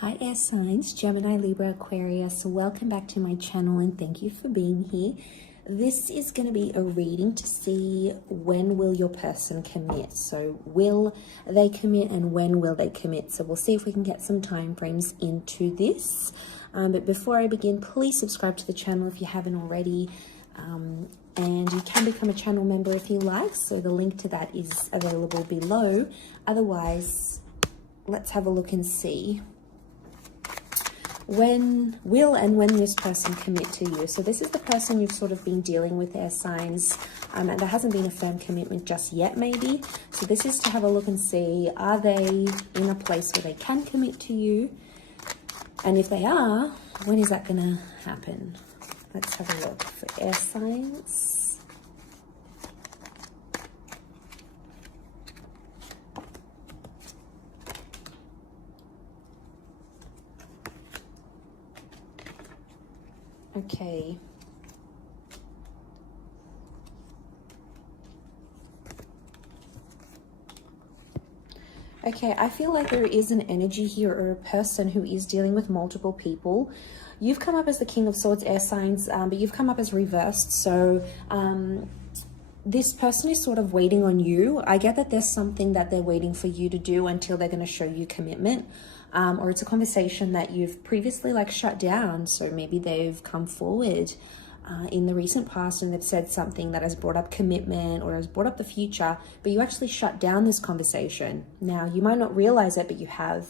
Hi air signs, Gemini, Libra, Aquarius. Welcome back to my channel and thank you for being here. This is going to be a reading to see when will your person commit. So will they commit and when will they commit? So we'll see if we can get some time frames into this. But before I begin, please subscribe to the channel if you haven't already. And you can become a channel member if you like. So the link to that is available below. Otherwise, let's have a look and see when this person commit to you. So this is the person you've sort of been dealing with, air signs, and there hasn't been a firm commitment just yet maybe. So this is to have a look and see, are they in a place where they can commit to you? And if they are, when is that gonna happen? Let's have a look for air signs. Okay. Okay, I feel like there is an energy here or a person who is dealing with multiple people. You've come up as the King of Swords, air signs, but you've come up as reversed. So this person is sort of waiting on you. I get that there's something that they're waiting for you to do until they're going to show you commitment. Or it's a conversation that you've previously like shut down. So maybe they've come forward in the recent past and they've said something that has brought up commitment or has brought up the future, but you actually shut down this conversation. Now, you might not realize it, but you have.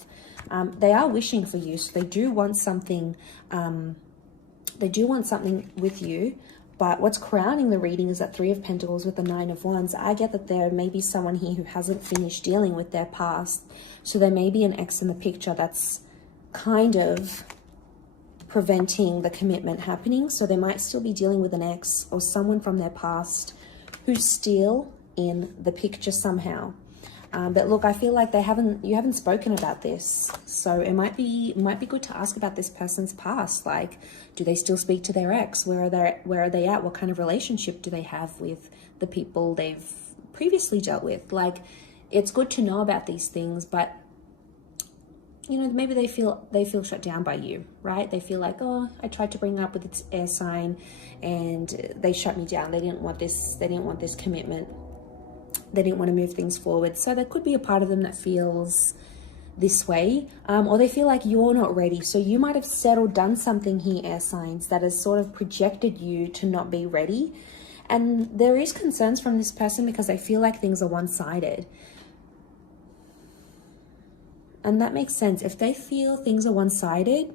They are wishing for you, so they do want something. They do want something with you. But what's crowning the reading is that Three of Pentacles with the Nine of Wands. I get that there may be someone here who hasn't finished dealing with their past. So there may be an ex in the picture that's kind of preventing the commitment happening. So they might still be dealing with an ex or someone from their past who's still in the picture somehow. But look, I feel like you haven't spoken about this. So it might be good to ask about this person's past. Like, do they still speak to their ex? Where are they at? What kind of relationship do they have with the people they've previously dealt with? Like, it's good to know about these things, but you know, maybe they feel shut down by you, right? They feel like, oh, I tried to bring up with its air sign and they shut me down. They didn't want this commitment. They didn't want to move things forward. So there could be a part of them that feels this way, or they feel like you're not ready. So you might have said or done something here, air signs, that has sort of projected you to not be ready. And there is concerns from this person because they feel like things are one-sided. And that makes sense. If they feel things are one-sided,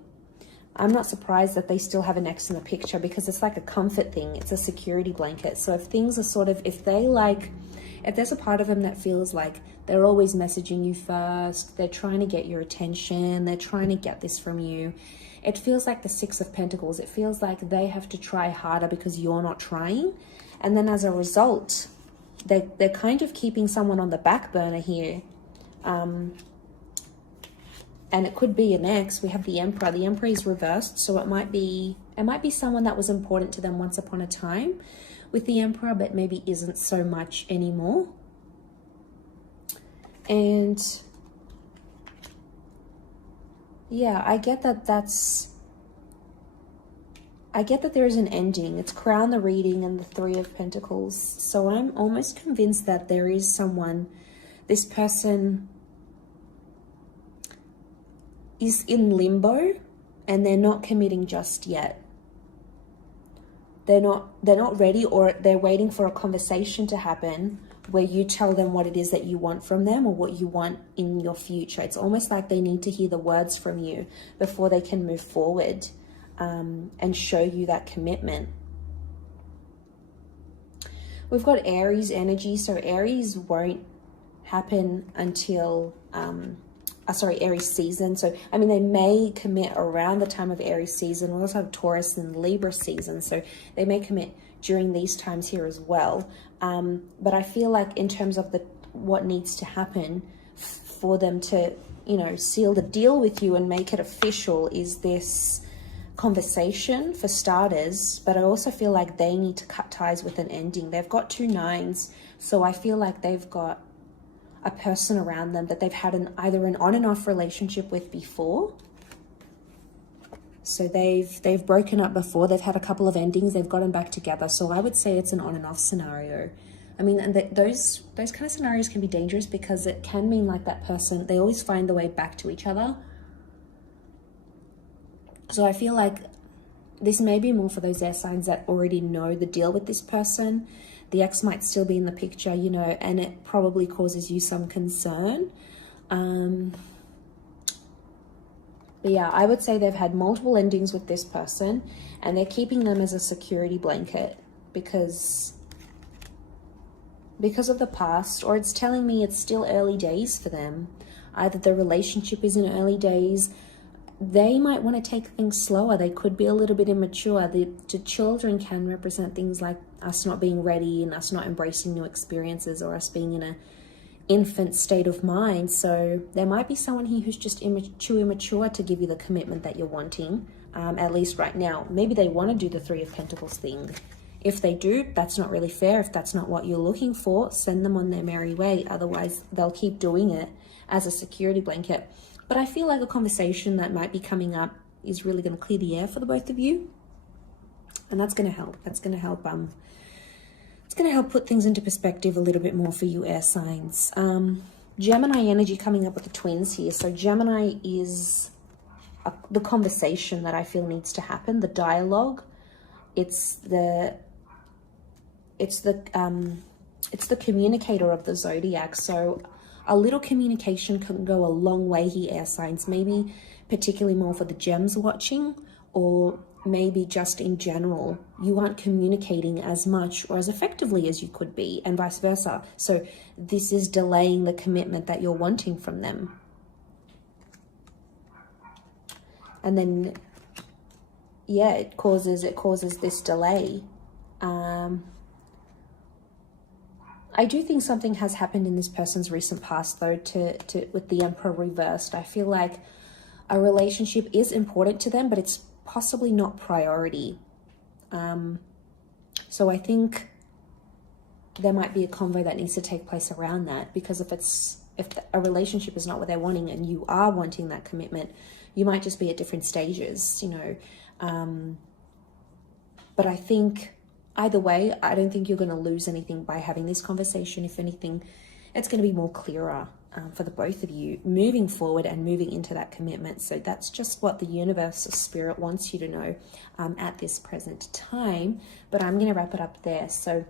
I'm not surprised that they still have an ex in the picture because it's like a comfort thing. It's a security blanket. So if things are sort of, if there's a part of them that feels like they're always messaging you first, they're trying to get your attention, they're trying to get this from you, it feels like the Six of Pentacles. It feels like they have to try harder because you're not trying. And then as a result, they're kind of keeping someone on the back burner here. And it could be an ex. We have the Emperor. The Emperor is reversed, so it might be someone that was important to them once upon a time with the Emperor, but maybe isn't so much anymore. And yeah, I get that there is an ending. It's crown the reading and the Three of Pentacles. So I'm almost convinced that there is someone, this person is in limbo and they're not committing just yet. They're not ready, or they're waiting for a conversation to happen where you tell them what it is that you want from them or what you want in your future. It's almost like they need to hear the words from you before they can move forward and show you that commitment. We've got Aries energy. So Aries won't happen until Aries season. So, I mean, they may commit around the time of Aries season. We also have Taurus and Libra season. So they may commit during these times here as well. But I feel like in terms of what needs to happen for them to, you know, seal the deal with you and make it official is this conversation for starters. But I also feel like they need to cut ties with an ending. They've got 2 9s. So I feel like they've got a person around them that they've had either an on and off relationship with before, So they've broken up before. They've had a couple of endings. They've gotten back together. So I would say it's an on and off scenario. I mean, and those kind of scenarios can be dangerous because it can mean like that person, they always find the way back to each other. So I feel like this may be more for those air signs that already know the deal with this person. The ex might still be in the picture, you know, and it probably causes you some concern. But yeah, I would say they've had multiple endings with this person and they're keeping them as a security blanket because of the past, or it's telling me it's still early days for them. Either the relationship is in early days, they might want to take things slower. They could be a little bit immature. The children can represent things like us not being ready and us not embracing new experiences, or us being in a infant state of mind. So there might be someone here who's just too immature to give you the commitment that you're wanting, at least right now. Maybe they want to do the Three of Pentacles thing. If they do, that's not really fair. If that's not what you're looking for, send them on their merry way. Otherwise, they'll keep doing it as a security blanket. But I feel like a conversation that might be coming up is really going to clear the air for the both of you. And that's going to help. That's going to help it's going to help put things into perspective a little bit more for you air signs. Gemini energy coming up with the twins here. So Gemini is the conversation that I feel needs to happen, the dialogue. It's the communicator of the zodiac. So a little communication can go a long way here, air signs. Maybe particularly more for the gems watching, or maybe just in general, you aren't communicating as much or as effectively as you could be, and vice versa. So this is delaying the commitment that you're wanting from them. And then, yeah, it causes this delay. I do think something has happened in this person's recent past, though, with the Emperor reversed. I feel like a relationship is important to them, but it's possibly not priority. So I think there might be a convo that needs to take place around that, because if a relationship is not what they're wanting and you are wanting that commitment, you might just be at different stages, you know. But I think either way, I don't think you're going to lose anything by having this conversation. If anything, it's going to be more clearer for the both of you moving forward and moving into that commitment. So that's just what the universe or spirit wants you to know at this present time. But I'm going to wrap it up there. So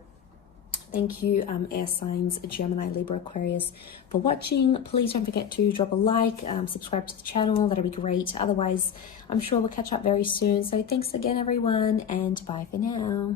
thank you, air signs, Gemini, Libra, Aquarius, for watching. Please don't forget to drop a like, subscribe to the channel. That'll be great. Otherwise, I'm sure we'll catch up very soon. So thanks again, everyone, and bye for now.